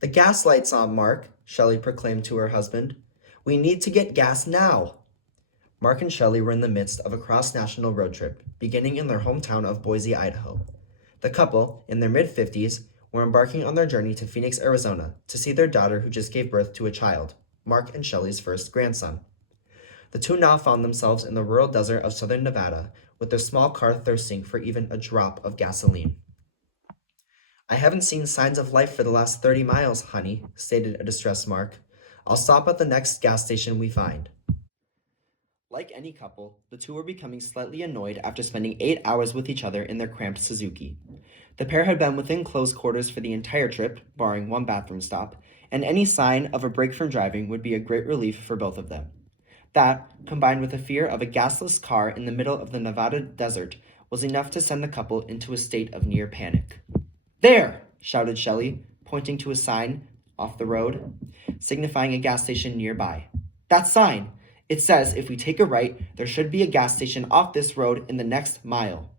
The gas light's on, Mark, Shelley proclaimed to her husband. We need to get gas now. Mark and Shelley were in the midst of a cross-national road trip, beginning in their hometown of Boise, Idaho. The couple, in their mid-50s, were embarking on their journey to Phoenix, Arizona, to see their daughter who just gave birth to a child, Mark and Shelley's first grandson. The two now found themselves in the rural desert of southern Nevada, with their small car thirsting for even a drop of gasoline. I haven't seen signs of life for the last 30 miles, honey, stated a distressed Mark. I'll stop at the next gas station we find. Like any couple, the two were becoming slightly annoyed after spending 8 hours with each other in their cramped Suzuki. The pair had been within close quarters for the entire trip, barring one bathroom stop, and any sign of a break from driving would be a great relief for both of them. That, combined with the fear of a gasless car in the middle of the Nevada desert, was enough to send the couple into a state of near panic. There! Shouted Shelley, pointing to a sign off the road, signifying a gas station nearby. That sign! It says if we take a right, there should be a gas station off this road in the next mile.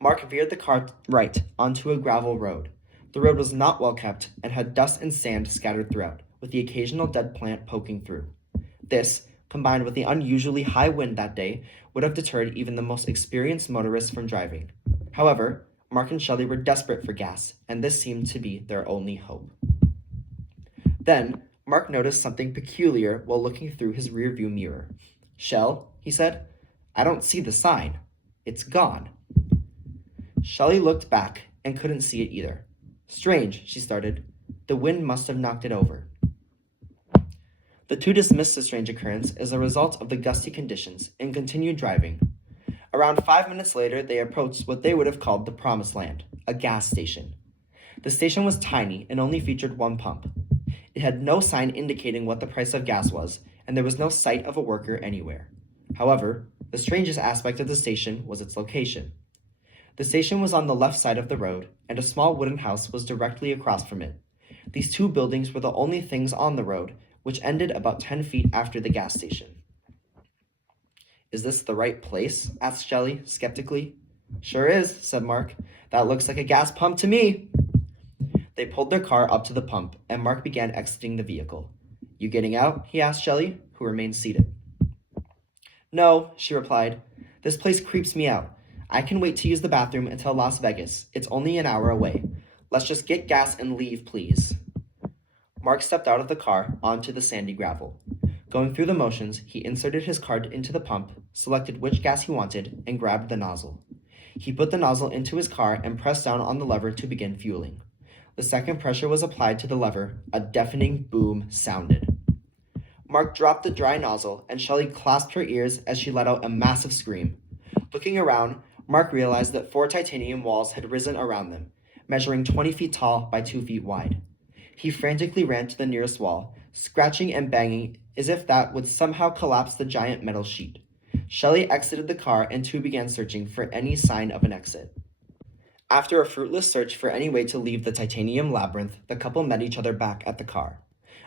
Mark veered the car right onto a gravel road. The road was not well kept and had dust and sand scattered throughout, with the occasional dead plant poking through. This, combined with the unusually high wind that day, would have deterred even the most experienced motorists from driving. However, Mark and Shelley were desperate for gas, and this seemed to be their only hope. Then, Mark noticed something peculiar while looking through his rearview mirror. Shell, he said, I don't see the sign. It's gone. Shelley looked back and couldn't see it either. Strange, she started. The wind must have knocked it over. The two dismissed the strange occurrence as a result of the gusty conditions and continued driving. Around 5 minutes later, they approached what they would have called the Promised Land, a gas station. The station was tiny and only featured one pump. It had no sign indicating what the price of gas was, and there was no sight of a worker anywhere. However, the strangest aspect of the station was its location. The station was on the left side of the road, and a small wooden house was directly across from it. These two buildings were the only things on the road, which ended about 10 feet after the gas station. Is this the right place? Asked Shelley, skeptically. Sure is, said Mark. That looks like a gas pump to me. They pulled their car up to the pump, and Mark began exiting the vehicle. You getting out? He asked Shelley, who remained seated. No, she replied. This place creeps me out. I can wait to use the bathroom until Las Vegas. It's only an hour away. Let's just get gas and leave, please. Mark stepped out of the car onto the sandy gravel. Going through the motions, he inserted his card into the pump, selected which gas he wanted, and grabbed the nozzle. He put the nozzle into his car and pressed down on the lever to begin fueling. The second pressure was applied to the lever, a deafening boom sounded. Mark dropped the dry nozzle, and Shelley clasped her ears as she let out a massive scream. Looking around, Mark realized that 4 titanium walls had risen around them, measuring 20 feet tall by 2 feet wide. He frantically ran to the nearest wall, scratching and banging as if that would somehow collapse the giant metal sheet. Shelley exited the car and two began searching for any sign of an exit. After a fruitless search for any way to leave the titanium labyrinth, the couple met each other back at the car.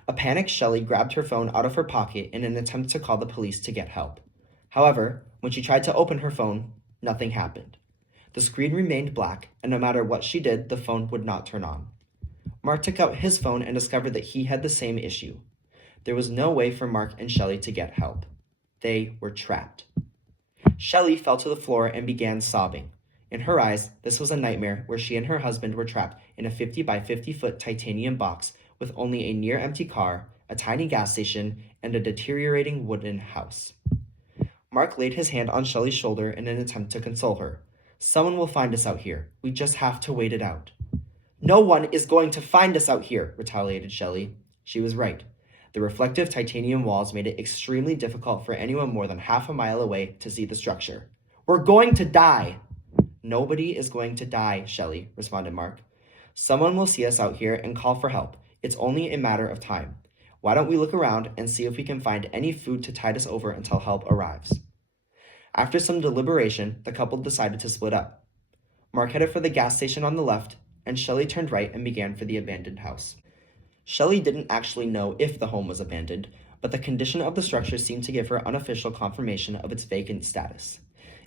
A panicked Shelley grabbed her phone out of her pocket in an attempt to call the police to get help. However, when she tried to open her phone, nothing happened. The screen remained black, and no matter what she did, the phone would not turn on. Mark took out his phone and discovered that he had the same issue. There was no way for Mark and Shelley to get help. They were trapped. Shelley fell to the floor and began sobbing. In her eyes, this was a nightmare where she and her husband were trapped in a 50 by 50 foot titanium box with only a near-empty car, a tiny gas station, and a deteriorating wooden house. Mark laid his hand on Shelley's shoulder in an attempt to console her. Someone will find us out here. We just have to wait it out. No one is going to find us out here, retaliated Shelley. She was right. The reflective titanium walls made it extremely difficult for anyone more than half a mile away to see the structure. We're going to die. Nobody is going to die, Shelley, responded Mark. Someone will see us out here and call for help. It's only a matter of time. Why don't we look around and see if we can find any food to tide us over until help arrives? After some deliberation, the couple decided to split up. Mark headed for the gas station on the left, and Shelley turned right and began for the abandoned house. Shelley didn't actually know if the home was abandoned, but the condition of the structure seemed to give her unofficial confirmation of its vacant status.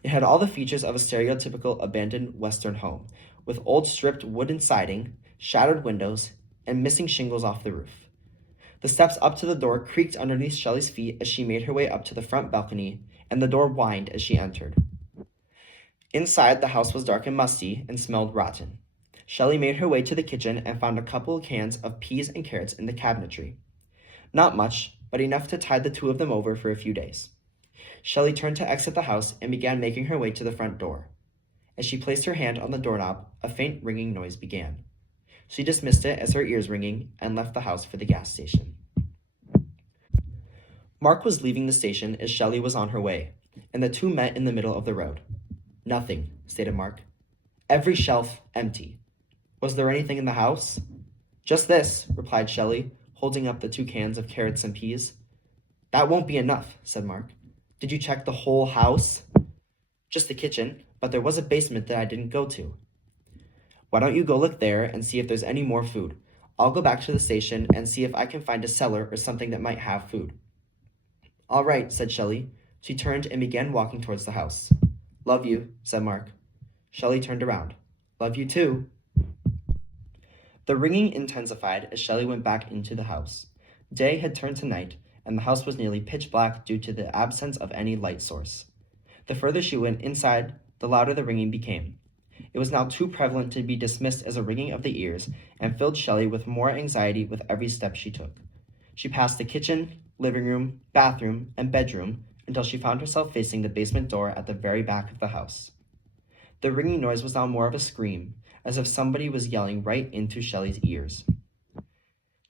It had all the features of a stereotypical abandoned Western home, with old stripped wooden siding, shattered windows, and missing shingles off the roof. The steps up to the door creaked underneath Shelley's feet as she made her way up to the front balcony, and the door whined as she entered. Inside, the house was dark and musty and smelled rotten. Shelley made her way to the kitchen and found a couple of cans of peas and carrots in the cabinetry. Not much, but enough to tide the two of them over for a few days. Shelley turned to exit the house and began making her way to the front door. As she placed her hand on the doorknob, a faint ringing noise began. She dismissed it as her ears ringing and left the house for the gas station. Mark was leaving the station as Shelley was on her way, and the two met in the middle of the road. Nothing, stated Mark. Every shelf empty. Was there anything in the house? Just this, replied Shelley, holding up the 2 cans of carrots and peas. That won't be enough, said Mark. Did you check the whole house? Just the kitchen, but there was a basement that I didn't go to. Why don't you go look there and see if there's any more food? I'll go back to the station and see if I can find a cellar or something that might have food. All right, said Shelley. She turned and began walking towards the house. Love you, said Mark. Shelley turned around. Love you too. The ringing intensified as Shelley went back into the house. Day had turned to night, and the house was nearly pitch black due to the absence of any light source. The further she went inside, the louder the ringing became. It was now too prevalent to be dismissed as a ringing of the ears, and filled Shelley with more anxiety with every step she took. She passed the kitchen, living room, bathroom, and bedroom until she found herself facing the basement door at the very back of the house. The ringing noise was now more of a scream, as if somebody was yelling right into Shelley's ears.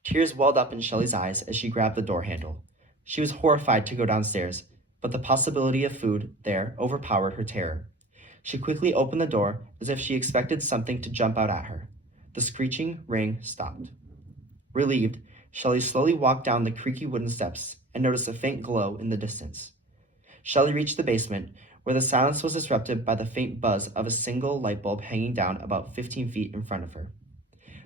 Tears welled up in Shelley's eyes as she grabbed the door handle. She was horrified to go downstairs, but the possibility of food there overpowered her terror. She quickly opened the door as if she expected something to jump out at her. The screeching ring stopped. Relieved, Shelley slowly walked down the creaky wooden steps and noticed a faint glow in the distance. Shelley reached the basement, where the silence was disrupted by the faint buzz of a single light bulb hanging down about 15 feet in front of her.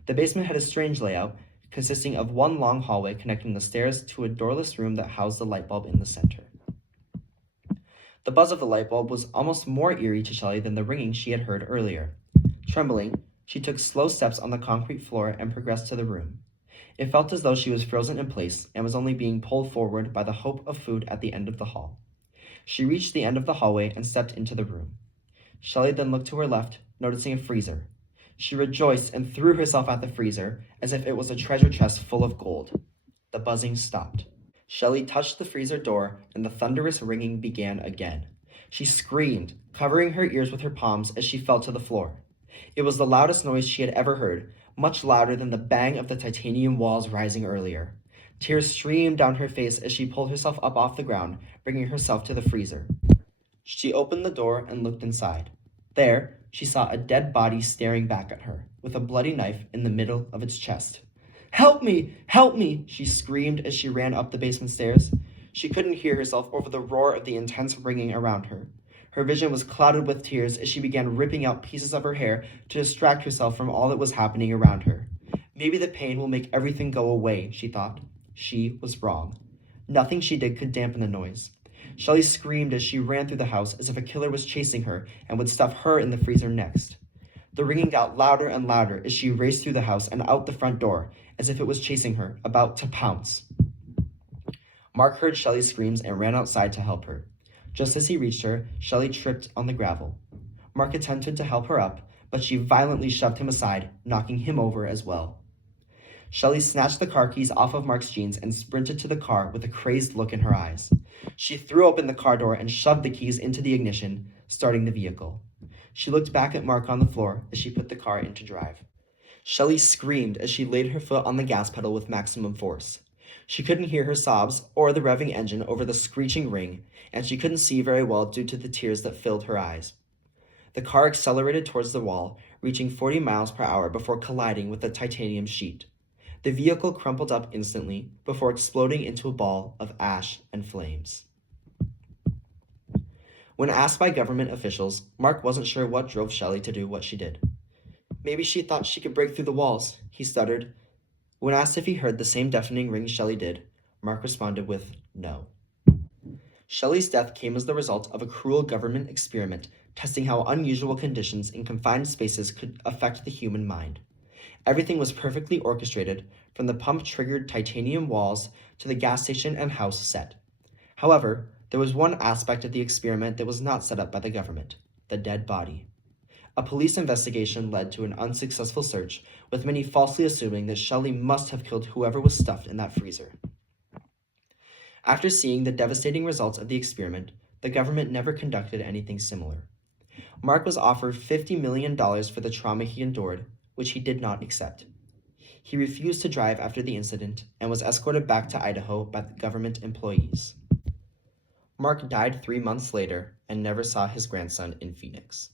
The basement had a strange layout, consisting of one long hallway connecting the stairs to a doorless room that housed the light bulb in the center. The buzz of the light bulb was almost more eerie to Shelley than the ringing she had heard earlier. Trembling, she took slow steps on the concrete floor and progressed to the room. It felt as though she was frozen in place and was only being pulled forward by the hope of food at the end of the hall. She reached the end of the hallway and stepped into the room. Shelley then looked to her left, noticing a freezer. She rejoiced and threw herself at the freezer as if it was a treasure chest full of gold. The buzzing stopped. Shelley touched the freezer door, and the thunderous ringing began again. She screamed, covering her ears with her palms as she fell to the floor. It was the loudest noise she had ever heard, much louder than the bang of the titanium walls rising earlier. Tears streamed down her face as she pulled herself up off the ground, bringing herself to the freezer. She opened the door and looked inside. There, she saw a dead body staring back at her, with a bloody knife in the middle of its chest. Help me! Help me! She screamed as she ran up the basement stairs. She couldn't hear herself over the roar of the intense ringing around her. Her vision was clouded with tears as she began ripping out pieces of her hair to distract herself from all that was happening around her. Maybe the pain will make everything go away, she thought. She was wrong. Nothing she did could dampen the noise. Shelley screamed as she ran through the house as if a killer was chasing her and would stuff her in the freezer next. The ringing got louder and louder as she raced through the house and out the front door, as if it was chasing her, about to pounce. Mark heard Shelley's screams and ran outside to help her. Just as he reached her, Shelley tripped on the gravel. Mark attempted to help her up, but she violently shoved him aside, knocking him over as well. Shelley snatched the car keys off of Mark's jeans and sprinted to the car with a crazed look in her eyes. She threw open the car door and shoved the keys into the ignition, starting the vehicle. She looked back at Mark on the floor as she put the car into drive. Shelley screamed as she laid her foot on the gas pedal with maximum force. She couldn't hear her sobs or the revving engine over the screeching ring, and she couldn't see very well due to the tears that filled her eyes. The car accelerated towards the wall, reaching 40 miles per hour before colliding with the titanium sheet. The vehicle crumpled up instantly before exploding into a ball of ash and flames. When asked by government officials, Mark wasn't sure what drove Shelley to do what she did. Maybe she thought she could break through the walls, he stuttered. When asked if he heard the same deafening ring Shelley did, Mark responded with no. Shelley's death came as the result of a cruel government experiment testing how unusual conditions in confined spaces could affect the human mind. Everything was perfectly orchestrated, from the pump-triggered titanium walls to the gas station and house set. However, there was one aspect of the experiment that was not set up by the government: the dead body. A police investigation led to an unsuccessful search, with many falsely assuming that Shelley must have killed whoever was stuffed in that freezer. After seeing the devastating results of the experiment, the government never conducted anything similar. Mark was offered $50 million for the trauma he endured, which he did not accept. He refused to drive after the incident and was escorted back to Idaho by government employees. Mark died 3 months later and never saw his grandson in Phoenix.